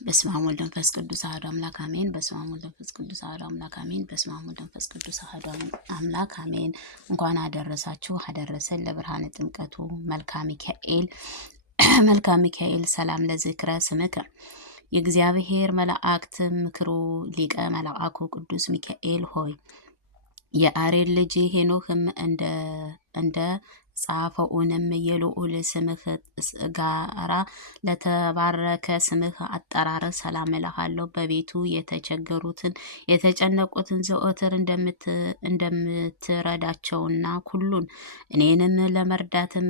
በስመ አብ ወወልድ ወመንፈስ ቅዱስ አሐዱ አምላክ አሜን። በስመ አብ ወወልድ ወመንፈስ ቅዱስ አሐዱ አምላክ አሜን። በስመ አብ ወወልድ ወመንፈስ ቅዱስ አሐዱ አምላክ አሜን። እንኳን አደረሳችሁ አደረሰን ለብርሃነ ጥምቀቱ። መልክአ ሚካኤል ሰላም ለዝክረ ስምከ የእግዚአብሔር መላእክት ምክሩ ሊቀ መላእኩ ቅዱስ ሚካኤል ሆይ የአሬድ ልጅ ሄኖክም እንደ ጻፈውንም የልዑል ስምህ ጋራ ለተባረከ ስምህ አጠራር ሰላም እልሃለሁ። በቤቱ የተቸገሩትን የተጨነቁትን ዘወትር እንደምትረዳቸውና ሁሉን እኔንም ለመርዳትም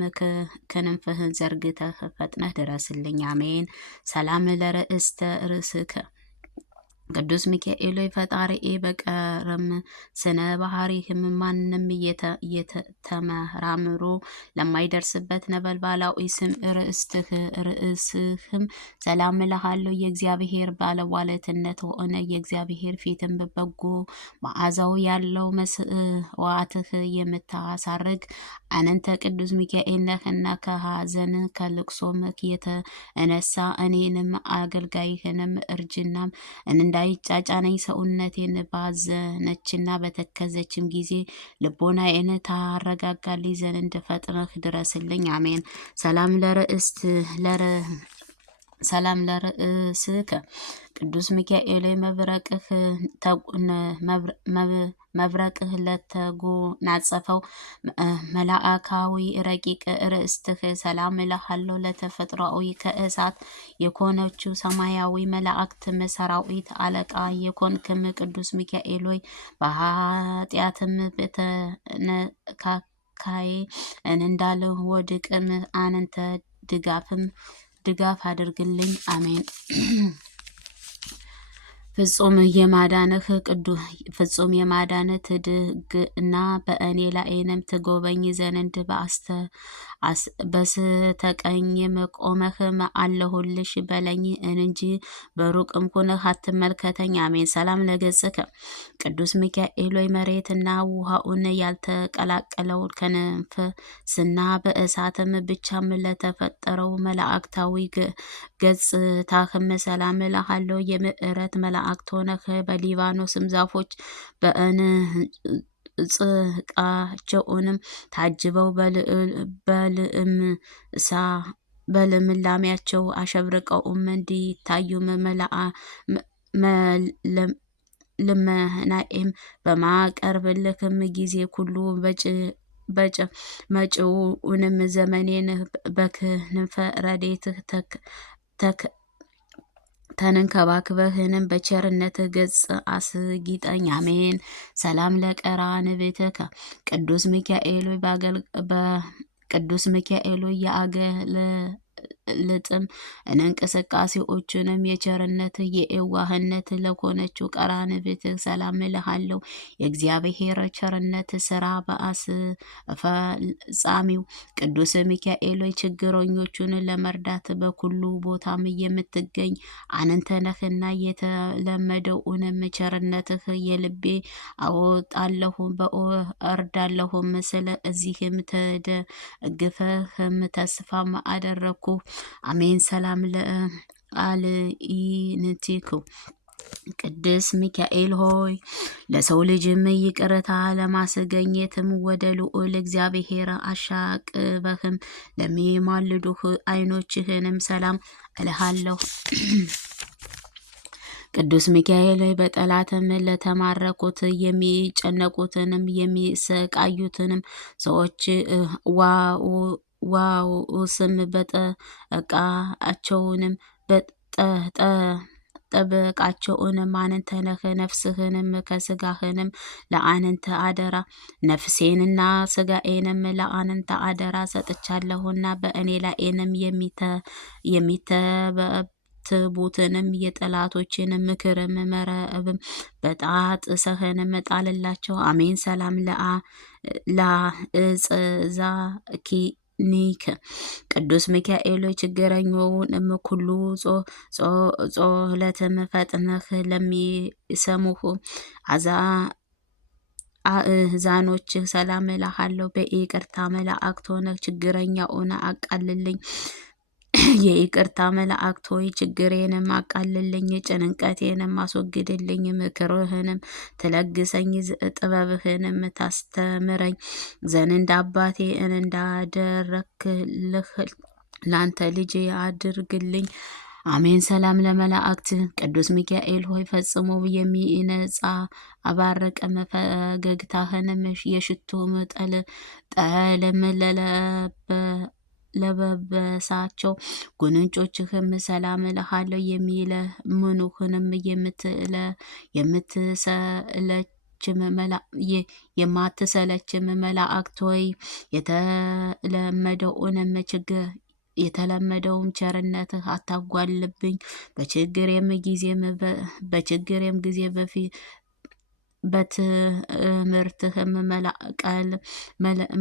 ክንፍህን ዘርግተህ ፈጥነህ ድረስልኝ። አሜን። ሰላም ለርእስተ ርእስከ ቅዱስ ሚካኤል ፈጣሪኤ በቀርም ስነ ባህሪህም ማንም ተመራምሮ ለማይደርስበት ነበልባላዊ ስም ርእስህም ሰላም እልሃለሁ። የእግዚአብሔር ባለሟልነት ሆነ የእግዚአብሔር ፊትም በጎ መዓዛው ያለው መስዋዕትህ የምታሳርግ አንተ ቅዱስ ሚካኤል ነህና ከሐዘን ከልቅሶም የተነሳ እኔንም አገልጋይህንም እርጅናም እንዳይጫጫነኝ ሰውነቴን ባዘነችና በተከዘችም ጊዜ ልቦናዬን ታረጋጋልኝ ዘንድ ፈጥነህ ድረስልኝ። አሜን። ሰላም ለርእስከ ቅዱስ ሚካኤል መብረቅህ ለተጎናጸፈው መላእካዊ ረቂቅ ርእስትህ ሰላም እልሃለሁ። ለተፈጥሮአዊ ከእሳት የኮነችው ሰማያዊ መላእክት ሰራዊት አለቃ የኮንክም ቅዱስ ሚካኤል ሆይ በኃጢአትም በተነካካዬ እንዳልወድቅም አንተ ድጋፍ አድርግልኝ። አሜን። ፍጹም የማዳንህ ትድግና በእኔ ላይንም ትጎበኝ ዘንድ በስተቀኝም ቆመህ አለሁልሽ በለኝ እንጂ በሩቅም ሆነህ አትመልከተኝ። አሜን። ሰላም ለገጽከ ቅዱስ ሚካኤል ሆይ መሬትና ውሃውን ያልተቀላቀለውን ከነፍስና በእሳትም ብቻም ለተፈጠረው መላእክታዊ ገጽታህም ሰላም እልሃለሁ። የምዕረት መላእክት ሆነህ በሊባኖስም ዛፎች በእንጽቃቸውንም ታጅበው በልምላሜያቸው አሸብርቀውም እንዲታዩም ልመናኤም በማቀርብልክም ጊዜ ሁሉ መጪውንም ዘመኔን በክንፈ ረድኤትህ ተንከባክበህንም በቸርነትህ ገጽ አስጊጠኝ። አሜን። ሰላም ለቀራንብትከ ቅዱስ ሚካኤል የአገልጥም እንቅስቃሴዎችንም የቸርነት የእዋህነት ለኮነችው ቀራንብትህ ሰላም እልሃለሁ። የእግዚአብሔር ቸርነት ስራ በአስፈጻሚው ቅዱስ ሚካኤል ችግረኞቹን ለመርዳት በኩሉ ቦታም የምትገኝ አንተ ነህና የተለመደውንም ቸርነትህ የልቤ አወጣለሁም በእወርዳለሁም። ስለዚህም ተደግፈህም ተስፋም አደረግኩ። አሜን። ሰላም ለአልኢንቲኩ ቅዱስ ሚካኤል ሆይ ለሰው ልጅም ይቅርታ ለማስገኘትም ወደ ልዑል እግዚአብሔር አሻቅበህም ለሚማልዱህ ዓይኖችህንም ሰላም እልሃለሁ። ቅዱስ ሚካኤል በጠላትም ለተማረኩት የሚጨነቁትንም የሚሰቃዩትንም ሰዎች ስም ጠበቃቸውንም አንተ ነህ። ነፍስህንም ከስጋህንም ለአንተ አደራ ነፍሴንና ስጋዬንም ለአንተ አደራ ሰጥቻለሁና በእኔ ላይንም የሚተበትቡትንም የጠላቶችንም ምክርም መረብም በጣጥሰህንም ጣልላቸው። አሜን። ሰላም ኒከ ቅዱስ ሚካኤል ችግረኛውንም ሁሉ ጾለትም ፈጥነህ ለሚሰሙህ አእዛኖችህ ሰላም እልሃለሁ። በይቅርታ መላእክት ሆነህ ችግረኛውን አቃልልኝ። የይቅርታ መላእክት ሆይ ችግሬንም አቃልልኝ፣ ጭንቀቴንም አስወግድልኝ፣ ምክርህንም ትለግሰኝ፣ ጥበብህንም ታስተምረኝ ዘንድ እንደ አባቴ እንዳደረክልህ ላንተ ልጅ አድርግልኝ። አሜን። ሰላም ለመላእክት ቅዱስ ሚካኤል ሆይ ፈጽሞ የሚነጻ አባረቀ ፈገግታህንም የሽቱ ጠልም ለበበሳቸው ጉንጮችህም ሰላም እልሃለሁ። የሚለምኑህንም የማትሰለችም መላእክት ሆይ የተለመደውም ቸርነትህ አታጓልብኝ። በችግሬም ጊዜ በትምህርትህም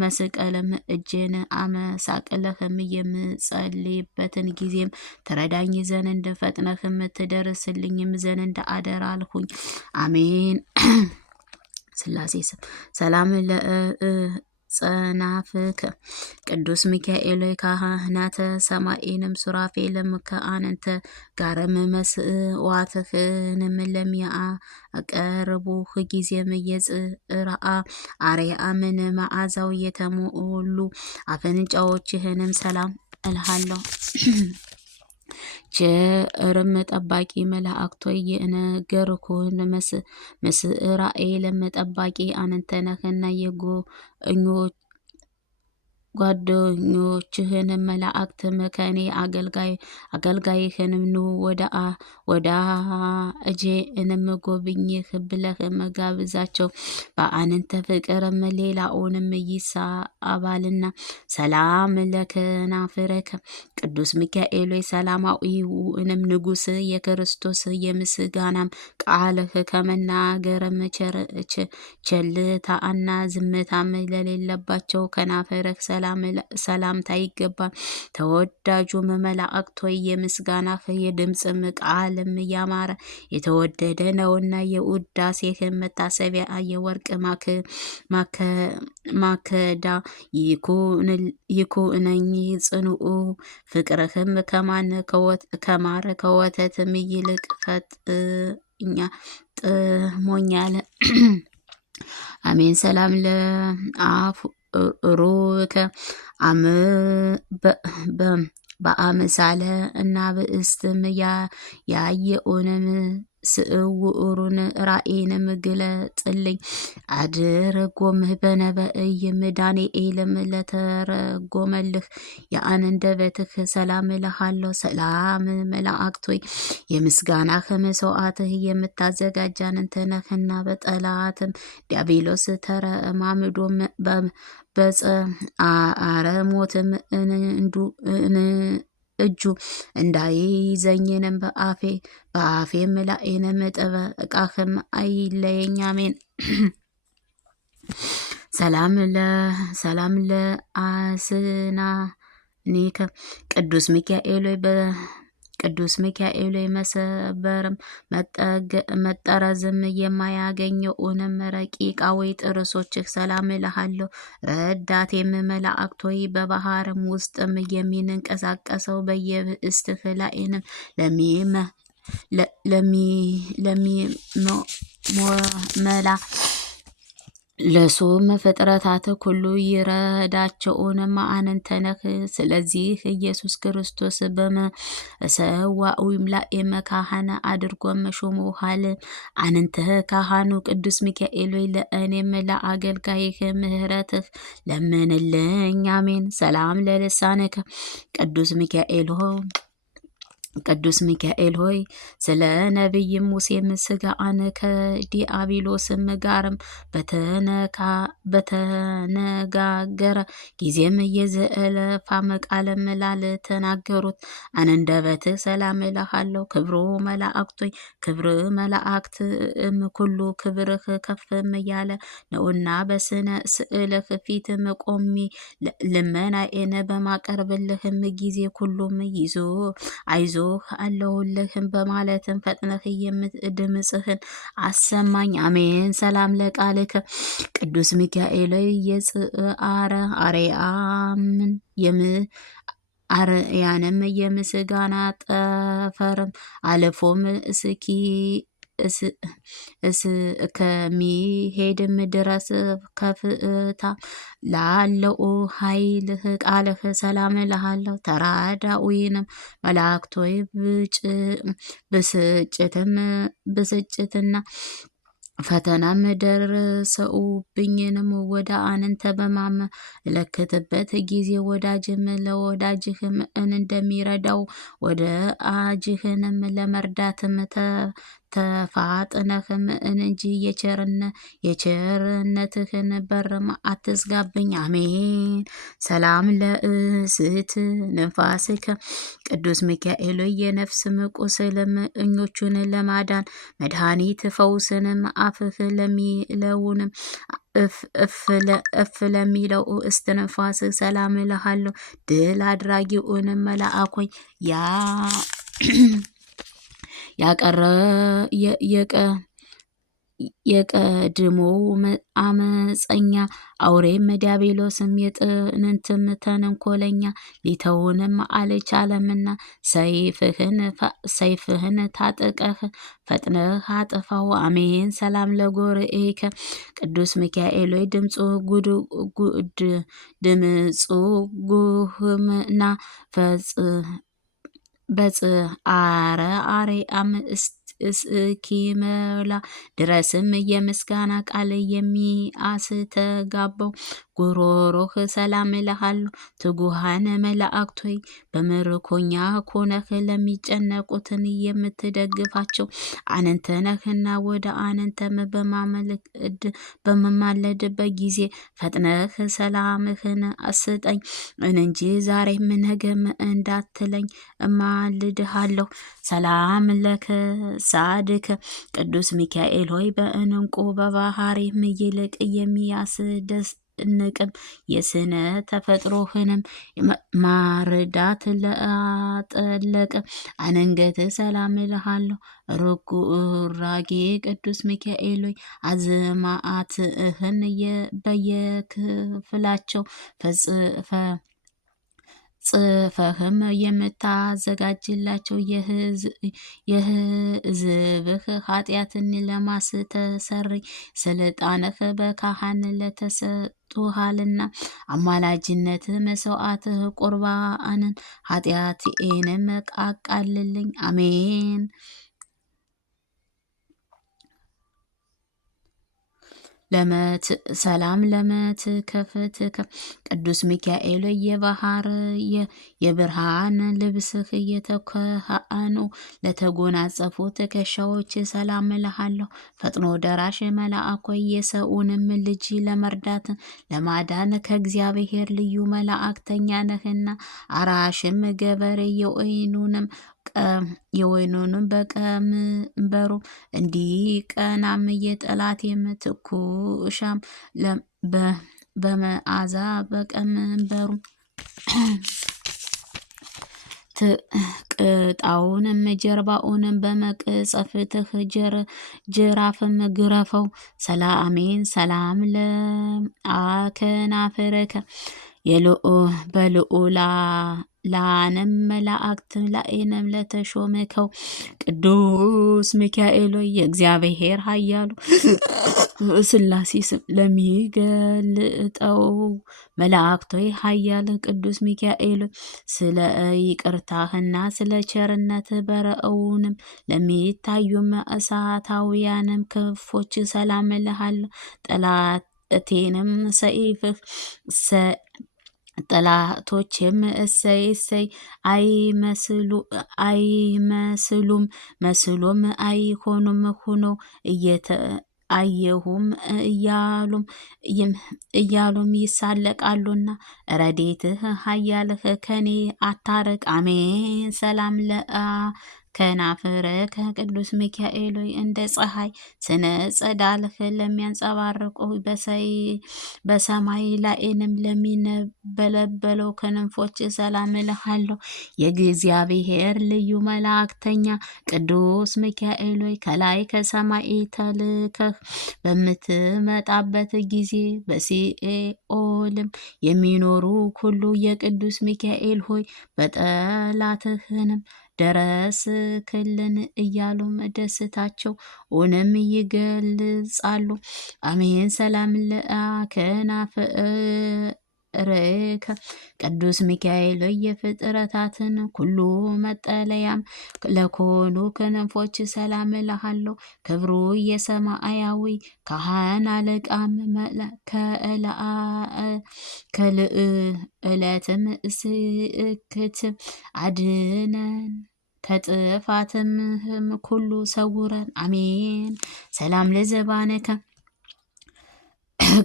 መስቀልም እጄን አመሳቅለህም የምጸልይበትን ጊዜም ትረዳኝ ዘንድ ፈጥነህም ትደርስልኝም ዘንድ አደራ አልሁኝ። አሜን። ስላሴ ስም ሰላም ጸናፍከ ቅዱስ ሚካኤል ካህናተ ሰማይንም ሱራፌልም ከአንተ ጋርም መስዋዕትህንም ለሚያቀርቡህ ጊዜም የጽርአ አርያምን መዓዛው የተሞሉ አፍንጫዎችህንም ሰላም እልሃለሁ። ቸርም ጠባቂ መላእክት ሆይ የነገርኩህን ምስራኤልም ጠባቂ አንተ ነህና ጓደኞችህንም መላእክትም ከኔ አገልጋይህንም ኑ ወዳጄንም ጎብኝህ ብለህም ጋብዛቸው። በአንተ ፍቅርም ሌላውንም ይሳባልና። ሰላም ለከናፍረከ ቅዱስ ሚካኤል ሰላማዊውንም ንጉሥ የክርስቶስ የምስጋናም ቃልህ ከመናገርም ቸልታና ዝምታም ለሌለባቸው ከናፍረህ ሰላምታ ይገባል። ተወዳጁም መላእክት ሆይ የምስጋናህ የድምፅም ቃልም ያማረ የተወደደ ነውና የውዳሴህ መታሰቢያ የወርቅ ማከዳ ይኩነኝ። ጽኑዑ ፍቅርህም ከማር ከወተትም ይልቅ ጥሞኛል። አሜን። ሰላም ለአፍሩከ በአምሳለ እና ብእስትም ያየኡንም ስውሩን ራእይንም ግለጥልኝ። አድርጎምህ በነበእይም ዳንኤልም ለተረጎመልህ የአንደበትህ ሰላም እልሃለሁ። ሰላም መላእክት ሆይ የምስጋናህ መስዋዕትህ የምታዘጋጅ አንተ ነህና በጠላትም ዲያብሎስ ተረማምዶም በጸአረ ሞትም እጁ እንዳይዘኝንም በአፌም ላይንም ጥበቃህም አይለየኝ። አሜን። ሰላም ለአስናኒከ ቅዱስ ሚካኤል መሰበርም መጠረዝም የማያገኘውንም ረቂቃዊ ጥርሶችህ ሰላም እልሃለሁ። ረዳቴም መላእክት ሆይ በባህርም ውስጥም የሚንቀሳቀሰው በየብእስትህ ላይንም ለሚሞመላ ለሶም ፍጥረታት ሁሉ ይረዳቸውንም አንተ ነህ። ስለዚህ ኢየሱስ ክርስቶስ በመሰዋዕም ላይም ካህን አድርጎም ሾሞሃል። አንተ ካህኑ ቅዱስ ሚካኤል ለእኔም ለአገልጋይህ ምሕረትህ ለምንልኝ። አሜን። ሰላም ለልሳንከ ቅዱስ ሚካኤል ሆይ ስለ ነቢይም ሙሴም ሥጋን ከዲያብሎስም ጋርም በተነጋገረ ጊዜም የዘለፋም ቃልም ላልተናገሩት አንደበትህ ሰላም እልሃለሁ። ክብር መላእክትም ኩሉ ክብርህ ከፍም ያለ ነውና በስነ ስዕልህ ፊትም ቆሜ ልመናዬን በማቀርብልህም ጊዜ ሁሉም አይዞህ አለሁልህም በማለትም ፈጥነህ ድምፅህን አሰማኝ። አሜን። ሰላም ለቃልከ ቅዱስ ሚካኤል የጽአረ አርያምን አርያንም የምስጋና ጠፈርም አልፎም እስከሚሄድም ድረስ ከፍታ ላለው ኃይልህ ቃልህ ሰላም እልሃለሁ። ተራዳዊንም መላእክቶይ ብስጭትና ፈተናም ደርሰውብኝንም ወደ አንተ በማመለክትበት ጊዜ ወዳጅም ለወዳጅህም እንደሚረዳው ወደ አጅህንም ለመርዳትም ተፋጥነህም እንጂ የቸርነትህን በርም አትዝጋብኝ። አሜን። ሰላም ለእስት ንፋስከ ቅዱስ ሚካኤል የነፍስም ቁስልም እኞቹን ለማዳን መድኃኒት ፈውስንም አፍህ ለሚለውንም እፍ ለሚለው እስትንፋስ ሰላም እልሃለሁ። ድል አድራጊውንም መልአኮይ የቀድሞው አመፀኛ አውሬም ዲያብሎስም የጥንትም ተንኮለኛ ሊተውንም አልቻለምና ሰይፍህን ታጥቀህ ፈጥነህ አጥፋው። አሜን። ሰላም ለጎርኤከ ቅዱስ ሚካኤል ድምፁ ጉህምና በጽአረ አርያም እስኪመላ ድረስም የምስጋና ቃል የሚያስተጋባው ጉሮሮህ ሰላም እልሃለሁ። ትጉሃን መላእክት ሆይ በምርኮኛ ኮነህ ለሚጨነቁትን የምትደግፋቸው አንተ ነህና ወደ አንተም በመማለድበት ጊዜ ፈጥነህ ሰላምህን አስጠኝ እንጂ ዛሬም ነገም እንዳትለኝ እማልድሃለሁ። ሰላም ለከ ሳድከ ቅዱስ ሚካኤል ሆይ በእንቁ በባህሪም ይልቅ የሚያስደንቅም የስነ ተፈጥሮህንም ማርዳት ለአጠለቅ አንንገት ሰላም እልሃለሁ። ርጉራጌ ቅዱስ ሚካኤል ሆይ አዝማአትህን በየክፍላቸው ጽፈህም የምታዘጋጅላቸው የሕዝብህ ኃጢአትን ለማስተሰረይ ስልጣንህ በካህን ለተሰጥቶሃልና አማላጅነት መስዋዕትህ ቁርባንን ኃጢአቴንም አቃልልኝ። አሜን። ሰላም ለመትከፍትከ ቅዱስ ሚካኤል የባህር የብርሃን ልብስህ የተከሃኑ ለተጎናጸፉ ትከሻዎች ሰላም እልሃለሁ። ፈጥኖ ደራሽ መልአክ ሆይ የሰውንም ልጅ ለመርዳት ለማዳን ከእግዚአብሔር ልዩ መላእክተኛ ነህና አራሽም ገበሬ የወይኑንም በቀንበሩ እንዲቀናም የጠላቴም ትኩሻም በመዓዛ በቀንበሩ ቅጣውንም ጀርባውንም በመቅጸፍትህ ጅራፍም ግረፈው። አሜን። ሰላም ለአከናፍርከ በልዑላንም መላእክት ላይንም ለተሾመከው ቅዱስ ሚካኤል የእግዚአብሔር ኃያሉ ሥላሴ ስም ለሚገልጠው መላእክት ኃያል ቅዱስ ሚካኤል ስለ ይቅርታህና ስለ ቸርነት በረእውንም ለሚታዩም እሳታውያንም ክንፎች ሰላም እልሃለሁ። ጠላቴንም ሰይፍህ ጠላቶችም እሰይ እሰይ መስሎም አይሆኑም ሆኖ አየሁም እያሉም ይሳለቃሉና ረዴትህ ኃያልህ ከኔ አታርቅ። አሜን። ሰላም ከናፍርህ ቅዱስ ሚካኤል ሆይ እንደ ፀሐይ ስነ ጸዳልህ ለሚያንጸባርቁ በሰማይ ላይንም ለሚነበለበለው ክንፎች ሰላም እልሃለሁ። የእግዚአብሔር ልዩ መላእክተኛ ቅዱስ ሚካኤል ሆይ ከላይ ከሰማይ ተልከህ በምትመጣበት ጊዜ በሲኦልም የሚኖሩ ሁሉ የቅዱስ ሚካኤል ሆይ በጠላትህንም ደረስክልን እያሉም ደስታቸው ኦንም ይገልጻሉ። አሜን። ሰላም ለከናፍርከ ቅዱስ ሚካኤል የፍጥረታትን ሁሉ መጠለያም ለኮኑ ክንፎች ሰላም እልሃለሁ። ክብሩ የሰማያዊ ካህን አለቃም ከልዕለትም ስክት አድነን ከጥፋትም ሁሉ ሰውረን አሜን። ሰላም ለዘባነከ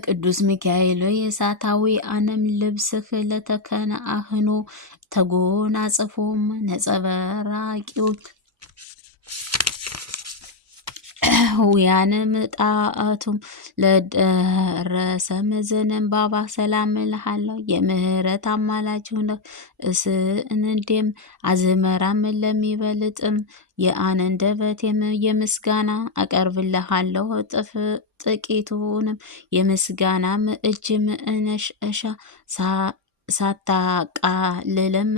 ቅዱስ ሚካኤል የእሳታዊ አነም ልብስህ ለተከናህኖ ተጎናጽፎም ነጸበራቂዎች ውያንም ጣአቱም ለደረሰም ዘንባባ ሰላም እልሃለሁ። የምህረት አማላጅ ሆነህ እስንዴም አዝመራም ለሚበልጥም የአንደበቴም የምስጋና አቀርብልሃለሁ። ጥቂቱንም የምስጋናም እጅም እነሽ ሳታቃልልም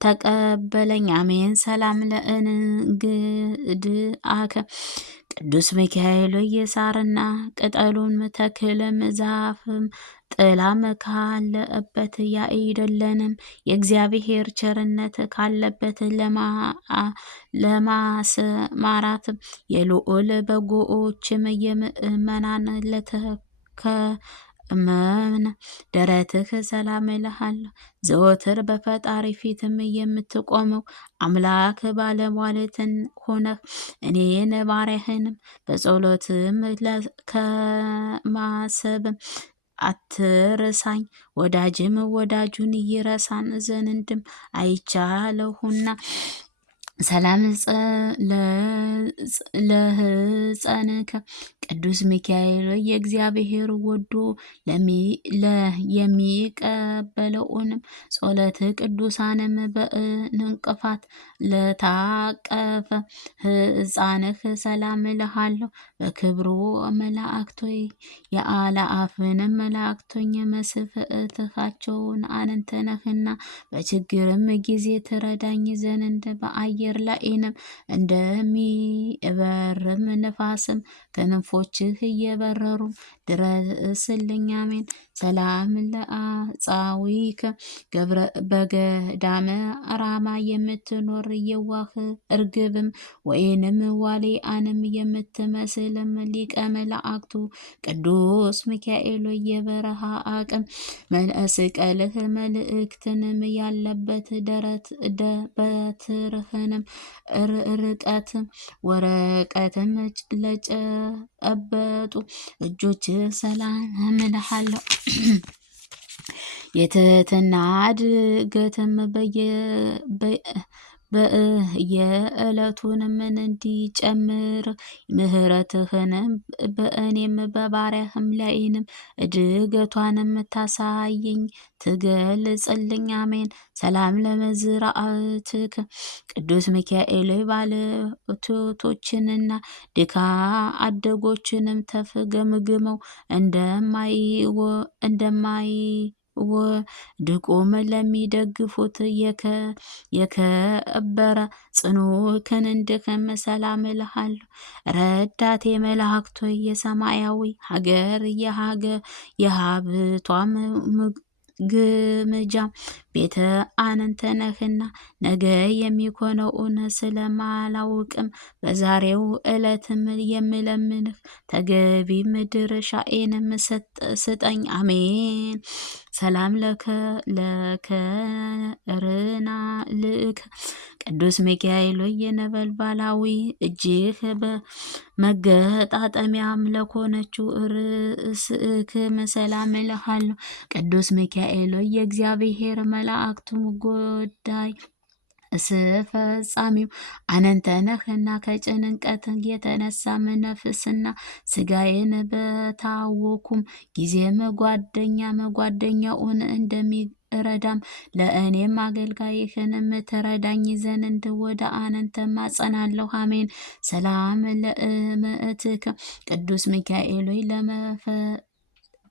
ተቀበለኝ አሜን። ሰላም ለእንግድአከ ቅዱስ ሚካኤል የሳርና ቅጠሉን ተክልም ዛፍም ጥላም ካለበት ያይደለንም የእግዚአብሔር ቸርነት ካለበት ለማስማራት የልዑል በጎዎችም የምእመናን ለተከመነ ደረትህ ሰላም እልሃለሁ። ዘወትር በፈጣሪ ፊትም የምትቆመው አምላክ ባለሟልትን ሆነህ እኔን ባሪያህንም በጸሎትም ከማሰብም አትርሳኝ። ወዳጅም ወዳጁን ይረሳን ዘንድም አይቻለሁና። ሰላም ለሕፀንከ ቅዱስ ሚካኤል የእግዚአብሔር ወዶ የሚቀበለውንም ጸሎት ቅዱሳንም በእንቅፋት ለታቀፈ ሕፃንህ ሰላም እልሃለሁ። በክብሩ መላእክቶይ የአላአፍንም መላእክቶኝ መስፍእትካቸውን አንተ ነህና በችግርም ጊዜ ትረዳኝ ዘንድ በአየር ላይንም እንደሚበርም ነፋስም ክንፎችህ እየበረሩ ድረስልኝ አሜን። ሰላም ለአጻዊከ በገዳመ ራማ የምትኖር የዋህ እርግብም ወይንም ዋሊአንም የምትመስልም ሊቀ መላእክቱ ቅዱስ ሚካኤል የበረሃ አቅም መስቀልህ መልእክትንም ያለበት ደረት በትርህንም ርቀት ወረቀትም ለጨበጡ እጆች ሰላም እልሃለሁ። የትህትና እድገትም በየዕለቱንም እንዲጨምር ምህረትህንም በእኔም በባሪያህም ላይንም እድገቷንም ታሳየኝ ትገልጽልኝ አሜን። ሰላም ለመዝራእትከ ቅዱስ ሚካኤል ባለቶችንና ድካ አደጎችንም ተፍገምግመው እንደማይወድቁም ለሚደግፉት የከበረ ጽኑ ክንድህም ሰላም እልሃለሁ። ረዳቴ መላእክቶ የሰማያዊ ሀገር የሀብቷም ግምጃ ቤተ አንተ ነህና ነገ የሚኮነውን ስለማላውቅም በዛሬው ዕለትም የምለምንህ ተገቢ ድርሻዬንም ስጠኝ አሜን። ሰላም ለከርና ልእከ ቅዱስ ሚካኤል የነበልባላዊ እጅህ በመገጣጠሚያም ለኮነችው ርእስክም ሰላም እልሃለሁ። ቅዱስ ሚካኤል የእግዚአብሔር መላእክቱም ጎዳይ እስፈጻሚው አንተ ነህና ከጭንቀት የተነሳም ነፍስና ስጋዬን በታወኩም ጊዜም ጓደኛውን እንደሚረዳም ለእኔም አገልጋይህንም ትረዳኝ ዘንድ ወደ አንተ ማጸናለሁ። አሜን። ሰላም ለእምእትከ ቅዱስ ሚካኤል ሆይ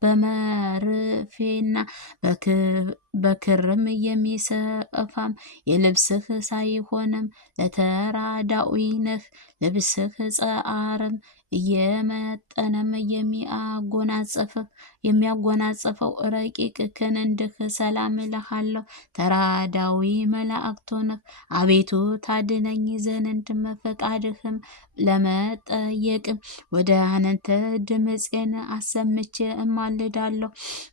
በመርፌና በክርም የሚሰፋም የልብስህ ሳይሆንም ለተራዳኢ ነህ። ልብስህ ጸዓርም እየመጠነም የሚያጎናጽፈው ረቂቅ ክንድህ ሰላም እልሃለሁ። ተራዳዊ መላእክቶ ነህ። አቤቱ ታድነኝ ዘንድ ፈቃድህም ለመጠየቅም ወደ አንተ ድምፄን አሰምቼ እማልዳለሁ።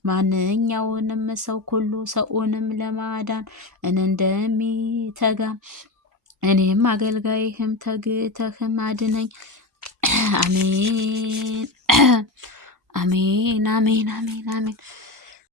ማንኛውንም ሰው ሁሉ ሰውንም ለማዳን እንደሚተጋ እኔም አገልጋይህም ተግተህም አድነኝ። አሜን አሜን አሜን አሜን አሜን።